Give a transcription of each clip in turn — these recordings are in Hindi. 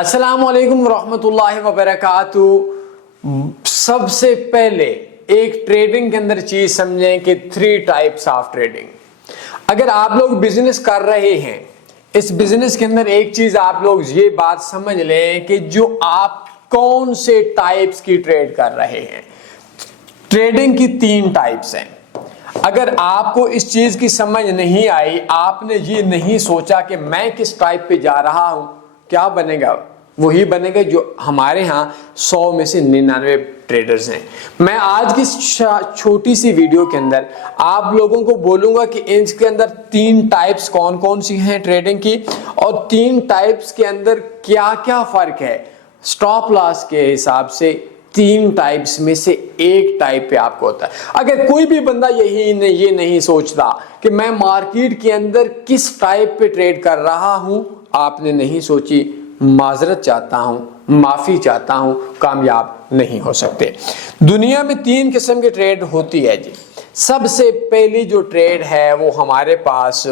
अस्सलाम वालेकुम रहमतुल्लाहि व बरकातुहू। सबसे पहले एक ट्रेडिंग के अंदर चीज समझें कि 3 टाइप्स ऑफ ट्रेडिंग। अगर आप लोग बिजनेस कर रहे हैं, इस बिजनेस के अंदर एक चीज आप लोग ये बात समझ लें कि जो आप कौन से टाइप्स की ट्रेड कर रहे हैं। ट्रेडिंग की 3 टाइप्स हैं। अगर आपको इस चीज की समझ नहीं आई, आपने ये नहीं सोचा कि मैं किस टाइप पे जा रहा हूं, क्या बनेगा? वही बनेगा जो हमारे यहाँ 100 में से 99 ट्रेडर्स हैं। मैं आज की छोटी सी वीडियो के अंदर आप लोगों को बोलूंगा कि इनके अंदर 3 टाइप्स कौन कौन सी हैं ट्रेडिंग की, और 3 टाइप्स के अंदर क्या क्या फर्क है। स्टॉप लॉस के हिसाब से 3 टाइप्स में से एक टाइप पे आपको होता है। अगर कोई भी बंदा ये नहीं सोचता कि मैं मार्केट के अंदर किस टाइप पे ट्रेड कर रहा हूं, आपने नहीं सोची, माजरत चाहता हूं, माफी चाहता हूं, कामयाब नहीं हो सकते। दुनिया में 3 किस्म की ट्रेड होती है जी। सबसे पहली जो ट्रेड है वो हमारे पास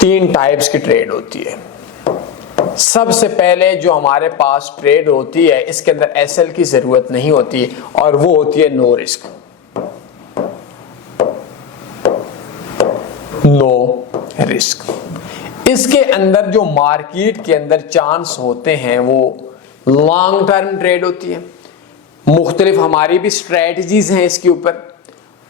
3 टाइप्स की ट्रेड होती है। सबसे पहले जो हमारे पास ट्रेड होती है, इसके अंदर एसएल की जरूरत नहीं होती, और वो होती है नो रिस्क। No risk. इसके अंदर जो मार्केट के अंदर चांस होते हैं वो लॉन्ग टर्म ट्रेड होती है। मुख्तलिफ हमारी भी स्ट्रेटजीज हैं इसके ऊपर।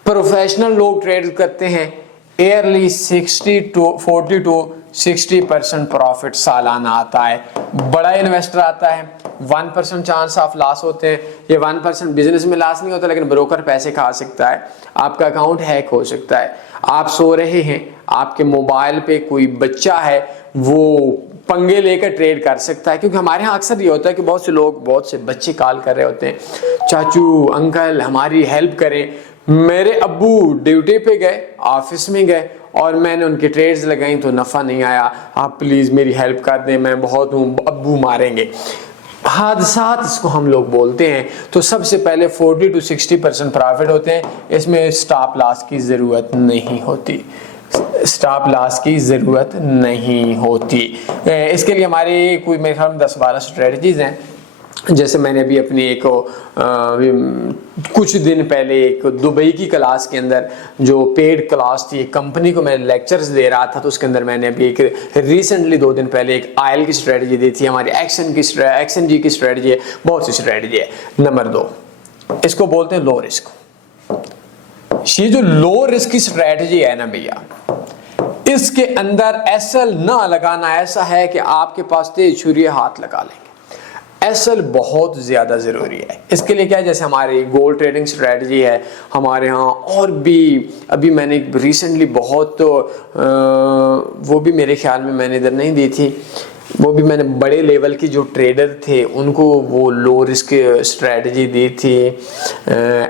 प्रोफेशनल लोग ट्रेड करते हैं, ईयरली 40 to 60% प्रॉफिट सालाना आता है। बड़ा इन्वेस्टर आता है, 1% चांस ऑफ लॉस होते हैं। ये 1% बिजनेस में लॉस नहीं होता, लेकिन ब्रोकर पैसे खा सकता है, आपका अकाउंट हैक हो सकता है। आप सो रहे हैं, आपके मोबाइल पे कोई बच्चा है, वो पंगे लेकर ट्रेड कर सकता है। क्योंकि हमारे यहाँ अक्सर ये होता है कि बहुत से लोग, बहुत से बच्चे कॉल कर रहे होते हैं, चाचू अंकल हमारी हेल्प करें। मेरे अब्बू ड्यूटी पे गए, ऑफिस में गए, और मैंने उनकी ट्रेड्स लगाई तो नफ़ा नहीं आया, आप प्लीज़ मेरी हेल्प कर दें, मैं बहुत हूँ, अब्बू मारेंगे। हादसात इसको हम लोग बोलते हैं। तो सबसे पहले 40 to 60% प्रॉफिट होते हैं। इसमें स्टॉप लॉस की ज़रूरत नहीं होती, स्टॉप लॉस की ज़रूरत नहीं होती। इसके लिए हमारे कोई मेरे ख्याल में 10-12 स्ट्रेटजीज हैं। जैसे मैंने अभी अपनी एक कुछ दिन पहले एक दुबई की क्लास के अंदर जो पेड क्लास थी, कंपनी को मैं लेक्चर्स दे रहा था, तो उसके अंदर मैंने अभी एक रिसेंटली 2 दिन पहले एक आयल की स्ट्रेटजी दी थी। हमारी एक्शन जी की स्ट्रेटजी है, बहुत सी स्ट्रेटजी है। नंबर 2, इसको बोलते हैं लो रिस्क। ये जो लो रिस्क की स्ट्रेटजी है ना भैया, इसके अंदर एसएल ना लगाना ऐसा है कि आपके पास तेज छुरी हाथ लगा लेंगे। एसएल बहुत ज़्यादा ज़रूरी है। इसके लिए क्या है, जैसे हमारी गोल्ड ट्रेडिंग स्ट्रेटजी है हमारे यहाँ, और भी अभी मैंने रिसेंटली बहुत वो भी मेरे ख्याल में मैंने इधर नहीं दी थी, वो भी मैंने बड़े लेवल की जो ट्रेडर थे उनको वो लो रिस्क स्ट्रेटजी दी थी,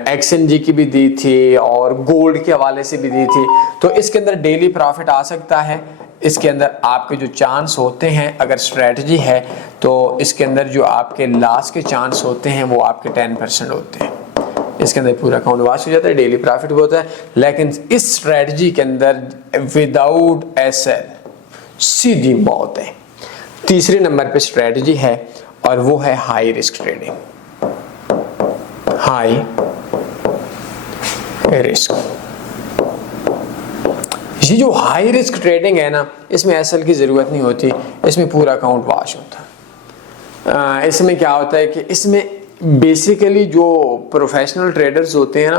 एक्सएनजी की भी दी थी, और गोल्ड के हवाले से भी दी थी। तो इसके अंदर डेली प्रॉफिट आ सकता है। इसके अंदर आपके जो चांस होते हैं, अगर स्ट्रेटजी है तो इसके अंदर जो आपके लॉस के चांस होते हैं वो आपके 10% होते हैं। इसके अंदर पूरा अकाउंट वॉश हो जाता है, डेली प्रॉफिट भी होता है। लेकिन इस स्ट्रेटजी के अंदर विदाउट एसएल सीधी मौत है। तीसरे नंबर पे स्ट्रेटजी है, और वो है high risk trading. High risk, ये जो हाई रिस्क ट्रेडिंग है ना, इसमें एसएल की ज़रूरत नहीं होती, इसमें पूरा अकाउंट वॉश होता है। इसमें क्या होता है कि इसमें बेसिकली जो प्रोफेशनल ट्रेडर्स होते हैं ना,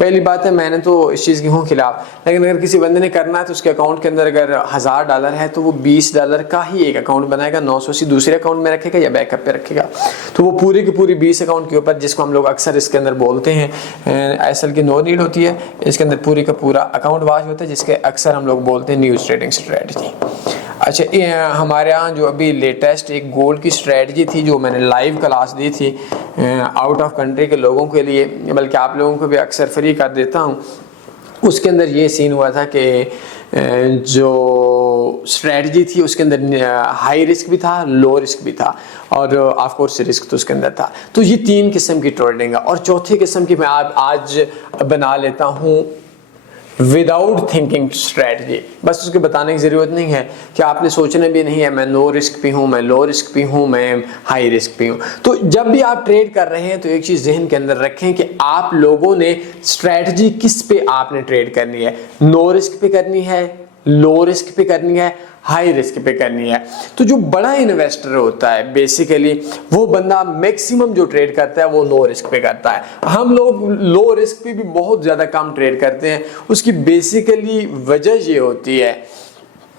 पहली बात है मैंने तो इस चीज़ की हूँ खिलाफ, लेकिन अगर किसी बंदे ने करना है तो उसके अकाउंट के अंदर अगर $1000 है तो वो $20 का ही एक अकाउंट बनाएगा, 980 दूसरे अकाउंट में रखेगा या बैकअप पे रखेगा। तो वो पूरी की पूरी 20 अकाउंट के ऊपर, जिसको हम लोग अक्सर इसके अंदर बोलते हैं एसएल की नो नीड होती है, इसके अंदर पूरी का पूरा अकाउंट वॉश होता है, जिसके अक्सर हम लोग बोलते हैं न्यूज़ ट्रेडिंग स्ट्रेटजी। अच्छा, हमारे यहाँ जो अभी लेटेस्ट एक गोल्ड की स्ट्रेटजी थी जो मैंने लाइव क्लास दी थी आउट ऑफ कंट्री के लोगों के लिए, बल्कि आप लोगों को भी अक्सर फ्री कर देता हूँ। उसके अंदर ये सीन हुआ था कि जो स्ट्रेटजी थी उसके अंदर हाई रिस्क भी था, लो रिस्क भी था, और ऑफ कोर्स रिस्क तो उसके अंदर था। तो ये 3 किस्म की ट्रेडिंग है। और चौथी किस्म की मैं आज बना लेता हूँ विदाउट थिंकिंग स्ट्रेटजी। बस उसके बताने की ज़रूरत नहीं है कि आपने सोचना भी नहीं है मैं नो रिस्क पे हूँ, मैं लो रिस्क पे हूँ, मैं हाई रिस्क पे हूँ। तो जब भी आप ट्रेड कर रहे हैं तो एक चीज़ जहन के अंदर रखें कि आप लोगों ने स्ट्रेटजी किस पे आपने ट्रेड करनी है, नो रिस्क पे करनी है, लो रिस्क पे करनी है, हाई रिस्क पे करनी है। तो जो बड़ा इन्वेस्टर होता है बेसिकली वो बंदा मैक्सिमम जो ट्रेड करता है वो लो रिस्क पे करता है। हम लोग लो रिस्क पे भी बहुत ज़्यादा कम ट्रेड करते हैं। उसकी बेसिकली वजह ये होती है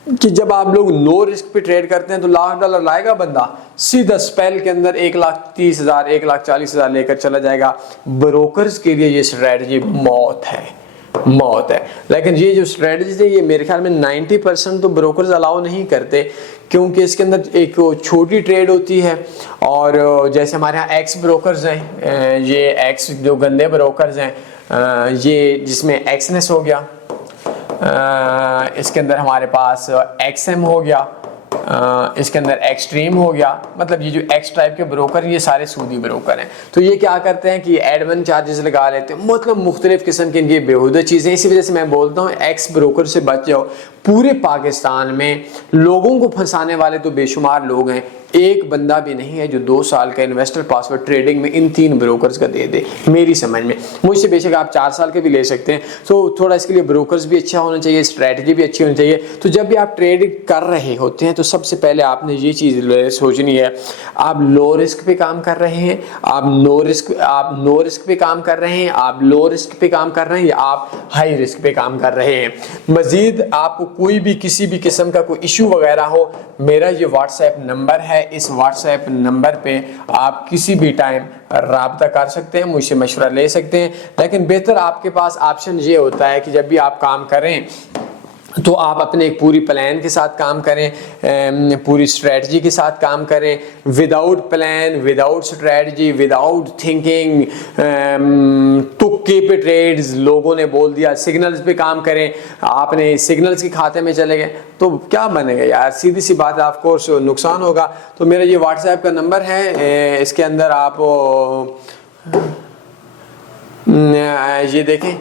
कि जब आप लोग लो रिस्क पे ट्रेड करते हैं तो $1,00,000 लाएगा बंदा, सीधा स्पेल के अंदर 1,30,000 1,40,000 लेकर चला जाएगा। ब्रोकर्स के लिए ये स्ट्रेटजी मौत है, मौत है। लेकिन ये जो स्ट्रेटजी है ये मेरे ख्याल में 90% तो ब्रोकर्स अलाउ नहीं करते, क्योंकि इसके अंदर एक छोटी ट्रेड होती है। और जैसे हमारे यहाँ एक्स ब्रोकर्स हैं, ये एक्स जो गंदे ब्रोकर्स हैं, ये जिसमें एक्सनेस हो गया, इसके अंदर हमारे पास एक्सएम हो गया, इसके अंदर एक्सट्रीम हो गया। मतलब ये जो एक्स टाइप के ब्रोकर ये सारे सूदी ब्रोकर हैं। तो ये क्या करते हैं कि एडमिन चार्जेस लगा लेते हैं, मतलब मुख्तलिफ किस्म की ये बेहुदा चीज़ें। इसी वजह से मैं बोलता हूँ एक्स ब्रोकर से बच जाओ। पूरे पाकिस्तान में लोगों को फंसाने वाले तो बेशुमार लोग हैं, एक बंदा भी नहीं है जो 2 साल का इन्वेस्टर पासवर्ड ट्रेडिंग में इन 3 ब्रोकर्स का दे दे मेरी समझ में। मुझसे बेशक आप 4 साल के भी ले सकते हैं। तो थोड़ा इसके लिए ब्रोकर्स भी अच्छा होना चाहिए, स्ट्रैटेजी भी अच्छी होनी चाहिए। तो जब भी आप ट्रेडिंग कर रहे होते हैं तो सबसे पहले आपने ये चीज़ सोचनी है, आप लो रिस्क पे काम कर रहे हैं, आप नो रिस्क पे काम कर रहे हैं, आप लो रिस्क पे काम कर रहे हैं, या आप हाई रिस्क पे काम कर रहे हैं। मजीद आपको कोई भी किसी भी किस्म का कोई इशू वगैरह हो, मेरा ये व्हाट्सएप नंबर है, इस व्हाट्सएप नंबर पे आप किसी भी टाइम राब्ता कर सकते हैं, मुझसे मशवरा ले सकते हैं। लेकिन बेहतर आपके पास ऑप्शन ये होता है कि जब भी आप काम करें तो आप अपने एक पूरी प्लान के साथ काम करें, पूरी स्ट्रेटजी के साथ काम करें। Without plan, without strategy, without thinking, तुक्के पे ट्रेड्स, लोगों ने बोल दिया सिग्नल्स पे काम करें, आपने सिग्नल्स के खाते में चले गए तो क्या बनेगा यार, सीधी सी बात है, ऑफकोर्स नुकसान होगा। तो मेरा ये व्हाट्सएप का नंबर है, इसके अंदर आप ये देखें,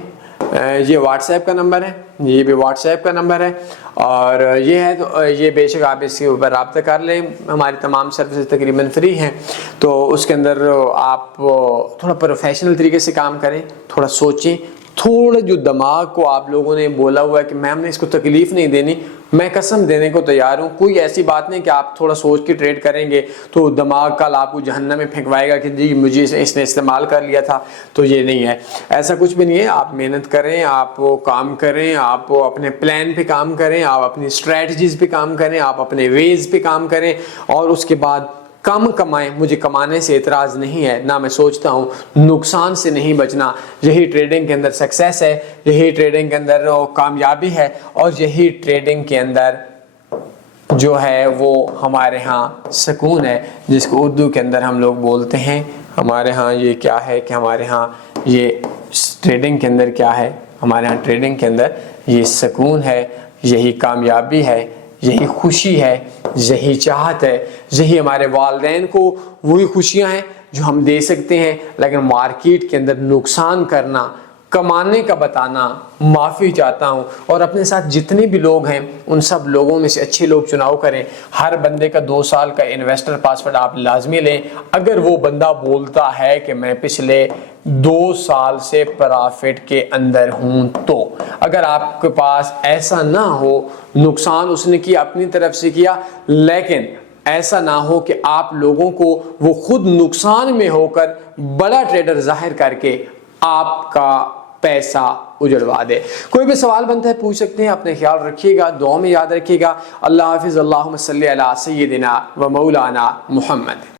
ये व्हाट्सएप का नंबर है, ये भी व्हाट्सएप का नंबर है। और ये है तो ये बेशक आप इसके ऊपर रब्ता कर लें, हमारी तमाम सर्विसेज तकरीबन फ्री हैं। तो उसके अंदर आप थोड़ा प्रोफेशनल तरीके से काम करें, थोड़ा सोचें, थोड़ा जो दिमाग को आप लोगों ने बोला हुआ है कि मैम ने इसको तकलीफ नहीं देनी, मैं कसम देने को तैयार हूँ। कोई ऐसी बात नहीं कि आप थोड़ा सोच के ट्रेड करेंगे तो दिमाग कल आपको जहन्नम में फेंकवाएगा कि जी मुझे इसने इस्तेमाल कर लिया था। तो ये नहीं है, ऐसा कुछ भी नहीं है। आप मेहनत करें, आप काम करें, आप अपने प्लान पे काम करें, आप अपनी स्ट्रेटजीज पे काम करें, आप अपने वेज पे काम करें, और उसके बाद कम कमाएं। मुझे कमाने से एतराज़ नहीं है, ना मैं सोचता हूँ नुकसान से नहीं बचना। यही ट्रेडिंग के अंदर सक्सेस है, यही ट्रेडिंग के अंदर कामयाबी है, और यही ट्रेडिंग के अंदर जो है वो हमारे यहाँ सुकून है, जिसको उर्दू के अंदर हम लोग बोलते हैं। हमारे यहाँ ये क्या है कि हमारे यहाँ ये ट्रेडिंग के अंदर क्या है, हमारे यहाँ ट्रेडिंग के अंदर ये सुकून है, यही कामयाबी है, यही खुशी है, यही चाहत है, यही हमारे वालिदैन को वही खुशियां हैं जो हम दे सकते हैं। लेकिन मार्केट के अंदर नुकसान करना, कमाने का बताना, माफ़ी चाहता हूँ। और अपने साथ जितने भी लोग हैं उन सब लोगों में से अच्छे लोग चुनाव करें। हर बंदे का 2 साल का इन्वेस्टर पासवर्ड आप लाजमी लें। अगर वो बंदा बोलता है कि मैं पिछले 2 साल से प्रॉफिट के अंदर हूं, तो अगर आपके पास ऐसा ना हो, नुकसान उसने किया अपनी तरफ से किया, लेकिन ऐसा ना हो कि आप लोगों को वो खुद नुकसान में होकर बड़ा ट्रेडर जाहिर करके आपका पैसा उजड़वा दे। कोई भी सवाल बनता है पूछ सकते हैं। अपने ख्याल रखिएगा, दुआ में याद रखिएगा। अल्लाह हाफिज़। अल्लाहुम्मा सल्ली अला सय्यिदिना व मौलाना मुहम्मद।